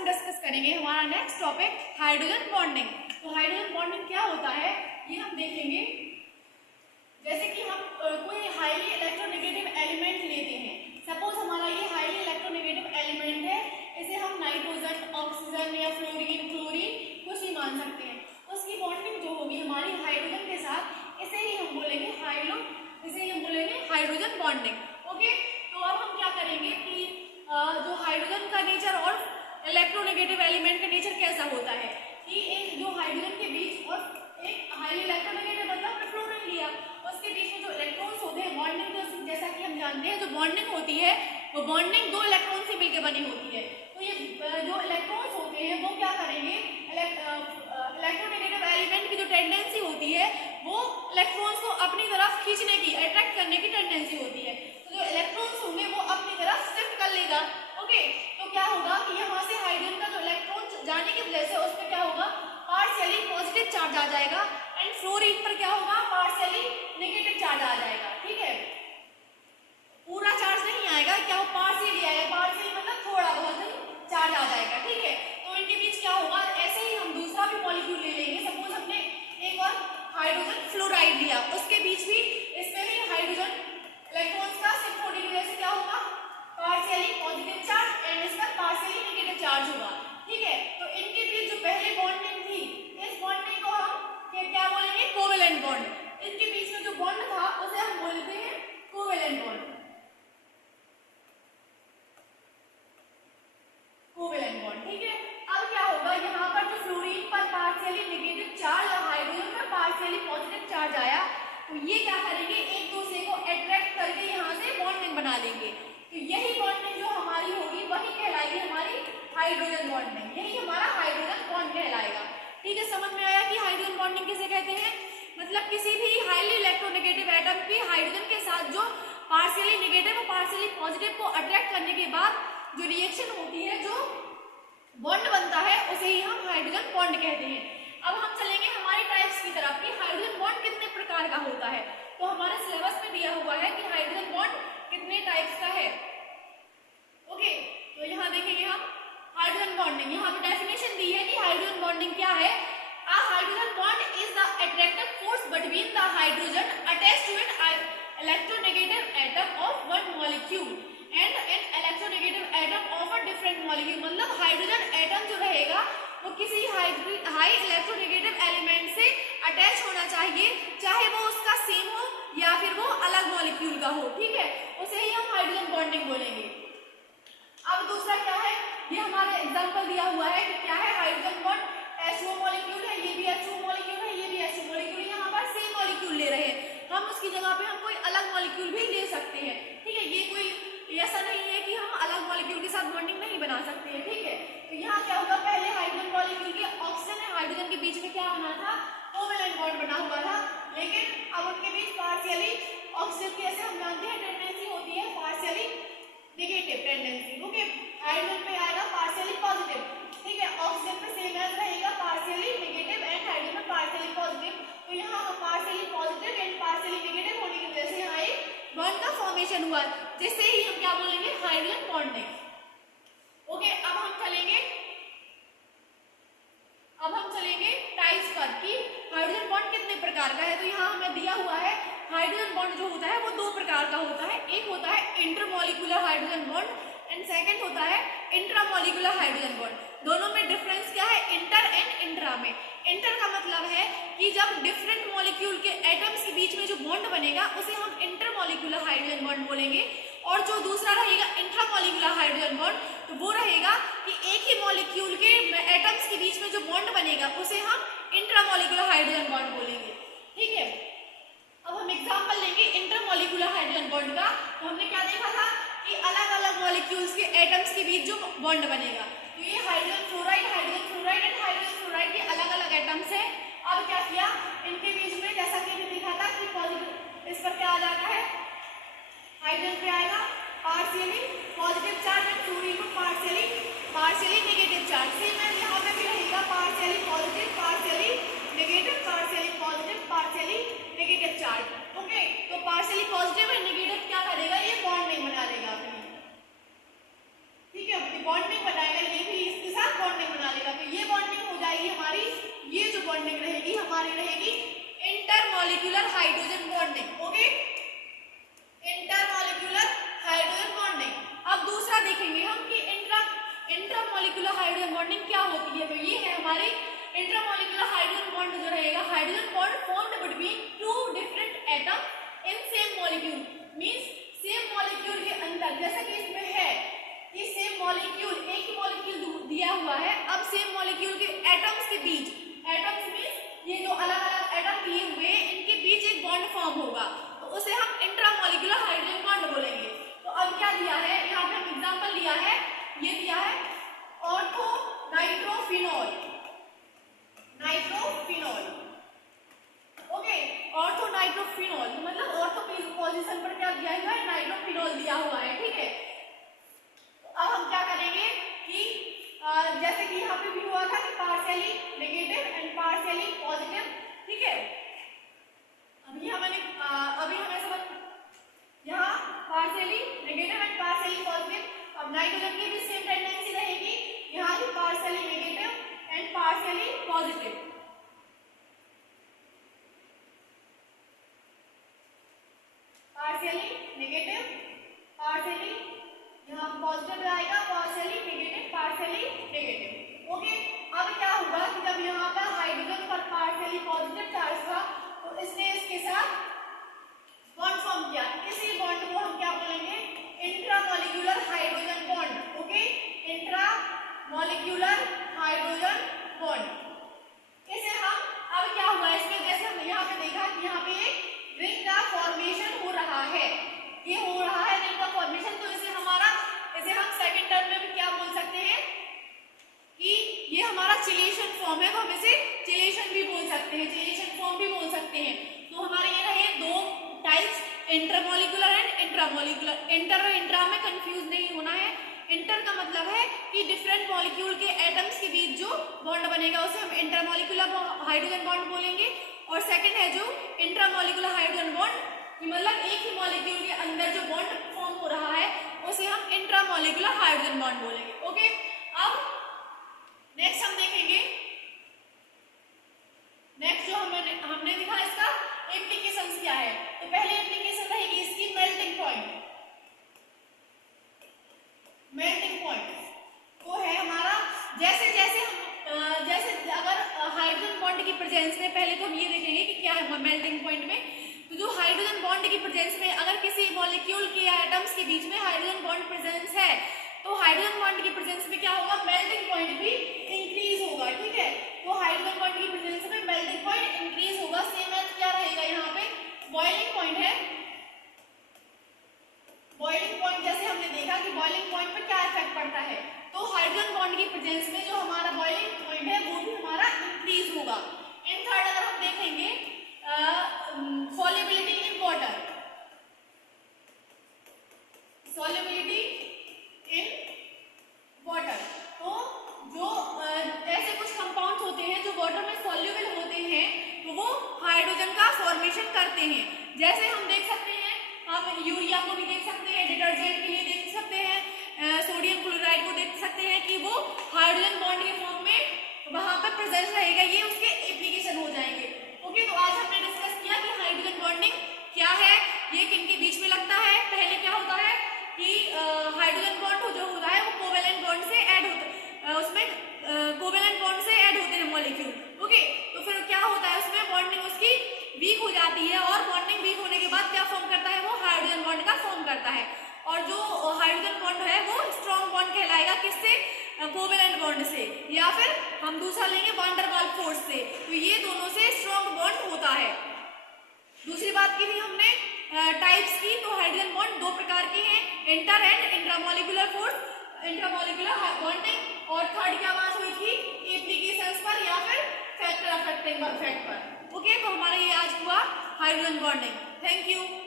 हम डिस्कस करेंगे हमारा नेक्स्ट टॉपिक हाइड्रोजन बॉन्डिंग। तो हाइड्रोजन बॉन्डिंग क्या होता है ये हम देखेंगे। जैसे कि हम कोई हाईली इलेक्ट्रोनेगेटिव एलिमेंट लेते हैं, सपोज हमारा ये हाईली इलेक्ट्रोनेगेटिव एलिमेंट है, इसे हम नाइट्रोजन, ऑक्सीजन या फ्लोरीन, क्लोरीन कुछ भी मान सकते हैं। उसकी बॉन्डिंग जो होगी हमारी हाइड्रोजन के साथ, इसे ही हम बोलेंगे हाइड्रोजन बॉन्डिंग। ओके, तो अब हम क्या करेंगे कि जो हाइड्रोजन का नेचर और इलेक्ट्रोनेगेटिव एलिमेंट का नेचर कैसा होता है कि एक जो हाइड्रोजन के बीच और एक हाईली इलेक्ट्रोनेगेटिव मतलब फ्लोरीन लिया, उसके बीच में जो इलेक्ट्रॉन्स होते हैं बॉन्डिंग, तो जैसा कि हम जानते हैं जो बॉन्डिंग होती है वो बॉन्डिंग दो इलेक्ट्रॉन से मिलकर बनी होती है। तो ये जो इलेक्ट्रॉन्स होते हैं वो क्या करेंगे, इलेक्ट्रोनेगेटिव एलिमेंट की जो टेंडेंसी होती है वो इलेक्ट्रॉन्स को अपनी तरफ खींचने की, अट्रैक्ट करने की टेंडेंसी होती है। तो जो इलेक्ट्रॉन्स होंगे वो अपनी तरफ शिफ्ट कर लेगा। ओके, तो क्या होगा कि यहाँ से हाइड्रोजन का जो इलेक्ट्रॉन जाने की वजह से उस पर क्या होगा, पार्शियली पॉजिटिव चार्ज आ जाएगा, एंड फ्लोरीन पर क्या होगा, पार्शियली नेगेटिव चार्ज आ जाएगा। ठीक है, पूरा चार्ज नहीं आएगा, क्या वो पार्शियली आएगा, पार्शियली मतलब थोड़ा बहुत चार्ज आ जाएगा। ठीक है, तो इनके बीच क्या होगा, ऐसे ही हम दूसरा भी मॉलिक्यूल ले लेंगे। सपोज हमने एक और हाइड्रोजन फ्लोराइड लिया, उसके बीच भी इसमें भी हाइड्रोजन इलेक्ट्रॉन्स का शिफ्ट होने की वजह से क्या होगा, पार्शियली पॉजिटिव चार्ज एंड इसका पार्शियली नेगेटिव चार्ज होगा। ठीक है, तो इनके बीच जो पहले बॉन्डिंग थी, इस बॉन्डिंग को हम क्या बोलेंगे, कोवेलेंट बॉन्ड। इनके बीच में जो बॉन्ड था उसे हम बोलते हैं कोवेलेंट बॉन्ड। कोवेलेंट बॉन्ड, ठीक है। अब क्या होगा, यहाँ पर जो फ्लोरीन पर पार्शियली नेगेटिव चार्ज और हाइड्रोजन पर पार्शियली पॉजिटिव चार्ज आया, तो ये क्या करेंगे, एक दूसरे को अट्रैक्ट करके यहाँ से बॉन्डिंग बना लेंगे। तो यही बॉन्डिंग जो हमारी होगी वही कहलाएगी हमारी हाइड्रोजन बॉन्डिंग, यही हमारा हाइड्रोजन बॉन्ड कहलाएगा। ठीक है, समझ में आया कि हाइड्रोजन बॉन्डिंग किसे कहते हैं, मतलब किसी भी हाईली इलेक्ट्रोनेगेटिव एटम की हाइड्रोजन के साथ जो पार्शियली नेगेटिव और पार्शियली पॉजिटिव को अट्रैक्ट करने के बाद जो रिएक्शन होती है, जो बॉन्ड बनता है, उसे ही हम हाइड्रोजन बॉन्ड कहते हैं। अब हम चलेंगे हमारी टाइप्स की तरफ कि हाइड्रोजन बॉन्ड कितने प्रकार का होता है। तो हमारे सिलेबस में दिया हुआ है कि हाइड्रोजन बॉन्ड कितने टाइप्स का है। ओके, तो यहाँ देखेंगे हम हाइड्रोजन बॉन्डिंग, यहाँ पे डेफिनेशन दी है कि हाइड्रोजन बॉन्डिंग क्या है। A hydrogen bond is the attractive force between the hydrogen attached to an electronegative atom of one molecule and an electronegative atom of a different molecule। मतलब hydrogen atom जो रहेगा वो किसी high electronegative element से attach होना चाहिए, चाहे वो उसका सेम हो या फिर वो अलग मॉलिक्यूल का हो। ठीक है, उसे ही हम हाइड्रोजन बॉन्डिंग बोलेंगे। अब दूसरा क्या है, ये हमारा एग्जांपल दिया हुआ है कि क्या है, हाइड्रोजन बॉन्ड H2O मॉलिक्यूल है, ये भी H2O मॉलिक्यूल है, ये भी H2O मॉलिक्यूल है, यहाँ पर सेम मॉलिक्यूल ले रहे हैं, हम उसकी जगह पे हम कोई अलग मॉलिक्यूल भी ले सकते हैं। ठीक है, ये कोई ऐसा नहीं है कि हम अलग मॉलिक्यूल के साथ बॉन्डिंग नहीं बना सकते हैं। ठीक है, तो यहाँ क्या होगा, पहले हाइड्रोजन मॉलिक्यूल के ऑक्सीजन और हाइड्रोजन के बीच में क्या बना था, कोवेलेंट बॉन्ड बना हुआ था, लेकिन अब उनके बीच पार्शियली ऑक्सीजन की, ऐसे हम जानते हैं टेंडेंसी होती है partially negative tendency. Okay, hydrogen पे आएगा पार्शियली पॉजिटिव। ठीक है, ऑक्सीजन पे सेम एज रहेगा पार्शियली नेगेटिव एंड हाइड्रोजन में पार्शियली पॉजिटिव। तो यहाँ partially positive and partially negative होने की वजह से यहाँ एक बॉन्ड का फॉर्मेशन हुआ, जिससे ही हम क्या बोलेंगे, हाइड्रोजन बॉन्डिंग। ओके, अब हम चलेंगे टाइप्स पर कि हाइड्रोजन बॉन्ड कितने प्रकार का है। तो यहाँ हमें दिया हुआ है हाइड्रोजन बॉन्ड जो होता है वो दो प्रकार का होता है, एक होता है intermolecular hydrogen bond and second होता है इंट्रामॉलिक्यूलर हाइड्रोजन बॉन्ड। दोनों में डिफरेंस क्या है, इंटर एंड इंट्रा में। इंटर का मतलब है कि जब डिफरेंट मॉलिक्यूल के एटम्स के बीच में जो बॉन्ड बनेगा उसे हम इंटरमॉलिक्यूलर हाइड्रोजन बॉन्ड बोलेंगे, और जो दूसरा रहेगा इंट्रामॉलिक्यूलर हाइड्रोजन बॉन्ड, तो वो रहेगा कि एक ही मॉलिक्यूल के एटम्स के बीच में जो बॉन्ड बनेगा उसे हम इंट्रामॉलिक्यूलर हाइड्रोजन बॉन्ड बोलेंगे। ठीक है, अब हम एग्जांपल लेंगे इंटरमॉलिक्यूलर हाइड्रोजन बॉन्ड का। तो हमने क्या देखा था कि अलग अलग मॉलिक्यूल्स के एटम्स के बीच जो बॉन्ड बनेगा, तो ये hydrogen fluoride and hydrogen fluoride के अलग अलग एटम्स है। अब क्या किया, इनके बीच में जैसा कि हमने देखा था कि पॉजिटिव, इस पर क्या आ जाता है, हाइड्रोजन पे आएगा partially positive charge and fluorine को पार्शियली नेगेटिव चार्ज। सेम है, यहाँ पे भी रहेगा partially positive, partially negative, partially positive, partially negative charge. Okay, तो पार्शियली पॉजिटिव एंड नेगेटिव क्या करेगा, ये बॉन्ड नहीं बना देगा अपनी। ठीक है, बॉन्ड नहीं बनाएगा, ये भी इसके साथ हमारी रहेगी intermolecular hydrogen bonding. Okay, intermolecular hydrogen bonding. अब दूसरा देखेंगे हम कि इंट्रामॉलिक्यूलर हाइड्रोजन बॉन्डिंग क्या होती है। तो ये है हमारी इंट्रामॉलिक्यूलर हाइड्रोजन बॉन्ड जो रहेगा, hydrogen bond formed between two different atom in same molecule, means same molecule के अंदर, जैसा कि इसमें है कि सेम मॉलिक्यूल, एक ही मॉलिक्यूल दिया हुआ है, अब सेम मॉलिक्यूल के एटम्स के बीच, एटम्स मींस ये जो अलग अलग एटम दिए हुए हैं इनके बीच एक बॉन्ड फॉर्म होगा, तो उसे हम इंट्रामॉलिक्यूलर हाइड्रोजन बॉन्ड बोलेंगे। तो अब क्या दिया है यहाँ पे, हम एग्जांपल लिया है, ये दिया है ortho nitrophenol, nitrophenol. Okay, ortho nitrophenol मतलब ऑर्थो पोजीशन पर क्या दिया हुआ है, नाइट्रोफिनॉल दिया हुआ है। ठीक है, अब हम क्या करेंगे कि जैसे कि यहाँ पे भी हुआ था कि partially negative and partially positive. ठीक है, अभी हमें समझ, यहाँ partially negative and partially positive. अब नाइट्रोजन की भी सेम टेंडेंसी रहेगी, यहाँ भी partially negative and partially positive. Partially negative, partially यहाँ पॉजिटिव आएगा, partially negative, partially negative. Okay, अब क्या होगा कि जब यहाँ पर हाइड्रोजन पर पार्शियली पॉजिटिव चार्ज हुआ तो इसने इसके साथ बॉन्ड फॉर्म किया। इसी बॉन्ड को हम क्या बोलेंगे, intramolecular hydrogen bond. Okay, intramolecular hydrogen bond. इसे हम, अब क्या हुआ इसमें, जैसे हम यहाँ पे देखा कि यहाँ पे एक रिंग का फॉर्मेशन हो रहा है, ये हो रहा है रिंग का फॉर्मेशन, तो इसे हम सेकंड टर्म में भी क्या बोल सकते हैं कि ये हमारा चिलेशन फॉर्म है, तो हम इसे चिलेशन भी बोल सकते हैं, चिलेशन फॉर्म भी बोल सकते हैं। तो हमारे ये रहे दो types, intermolecular and intramolecular. Inter और इंट्रा में कंफ्यूज नहीं होना है। इंटर का मतलब है कि डिफरेंट मॉलिक्यूल के एटम्स के बीच जो बॉन्ड बनेगा उसे हम इंटरमॉलिक्यूलर हाइड्रोजन बॉन्ड बोलेंगे, और सेकंड है जो इंट्रामॉलिक्यूलर हाइड्रोजन बॉन्ड, मतलब एक ही मॉलिक्यूल के अंदर जो बॉन्ड फॉर्म हो रहा है उसे हम इंट्रामॉलिक्यूलर हाइड्रोजन बॉन्ड बोलेंगे। ओके, अब नेक्स्ट हम देखेंगे, नेक्स्ट जो हमने देखा इसका इम्प्लीकेशंस क्या है। तो पहले इम्प्लीकेशन रहेगी इसकी मेल्टिंग पॉइंट। मेल्टिंग पॉइंट वो है हमारा, जैसे जैसे हम जैसे अगर हाइड्रोजन बॉन्ड की प्रेजेंस में, पहले तो हम ये देखेंगे कि क्या है मेल्टिंग पॉइंट में। तो जो हाइड्रोजन बॉन्ड की प्रेजेंस में अगर किसी मॉलिक्यूल के एटम्स के बीच में हाइड्रोजन बॉन्ड प्रेजेंस है तो हाइड्रोजन बॉन्ड की प्रेजेंस में क्या होगा, मेल्टिंग पॉइंट भी इंक्रीज होगा। ठीक है, तो हाइड्रोजन बॉन्ड की प्रेजेंस में मेल्टिंग पॉइंट इंक्रीज होगा। सेम एज क्या रहेगा यहाँ पे, बॉइलिंग पॉइंट है। बॉइलिंग पॉइंट जैसे हमने देखा कि बॉइलिंग पॉइंट पर क्या इफेक्ट पड़ता है, तो हाइड्रोजन बॉन्ड की प्रेजेंस में जो हमारा बॉइलिंग पॉइंट है वो भी हमारा इंक्रीज होगा। इन थर्ड अगर हम देखेंगे solubility in water, solubility in water, तो जो ऐसे कुछ कंपाउंड्स होते हैं जो वाटर में सॉल्युबल होते हैं तो वो हाइड्रोजन का फॉर्मेशन करते हैं। जैसे हम देख सकते हैं, हम यूरिया को भी देख सकते हैं, डिटर्जेंट के लिए देख सकते हैं, सोडियम क्लोराइड को देख सकते हैं कि वो हाइड्रोजन बॉन्ड के फॉर्म में वहां पर प्रेजेंट रहेगा, ये उसके एप्लीकेशन हो जाएंगे। ओके, तो आज हमने डिस्कस किया कि हाइड्रोजन बॉन्डिंग क्या है, ये किनके बीच में लगता है। पहले क्या होता है कि हाइड्रोजन बॉन्ड जो होता है वो कोवेलेंट बॉन्ड से ऐड होता है, उसमें कोवेलेंट बॉन्ड से ऐड होते हैं मॉलिक्यूल। ओके, तो फिर क्या होता है उसमें बॉन्डिंग उसकी वीक हो जाती है, और बॉन्डिंग वीक होने के बाद क्या फॉर्म करता है, वो हाइड्रोजन बॉन्ड का फॉर्म करता है। और जो हाइड्रोजन बॉन्ड है वो स्ट्रॉन्ग बॉन्ड कहलाएगा, किससे, कोवेलेंट बॉन्ड से, या फिर हम दूसरा लेंगे वैन डर वाल्स फोर्स से। तो ये दोनों से स्ट्रॉन्ग बॉन्ड होता है। दूसरी बात की थी हमने टाइप्स की, तो हाइड्रोजन बॉन्ड दो प्रकार के हैं, inter and intramolecular force, intramolecular bonding. और थर्ड क्या बात हुई थी, एप्लीकेशंस पर या फिर फैक्टर अफेक्टिंग इफेक्ट पर। ओके, तो हमारा ये आज हुआ हाइड्रोजन बॉन्डिंग। Thank you.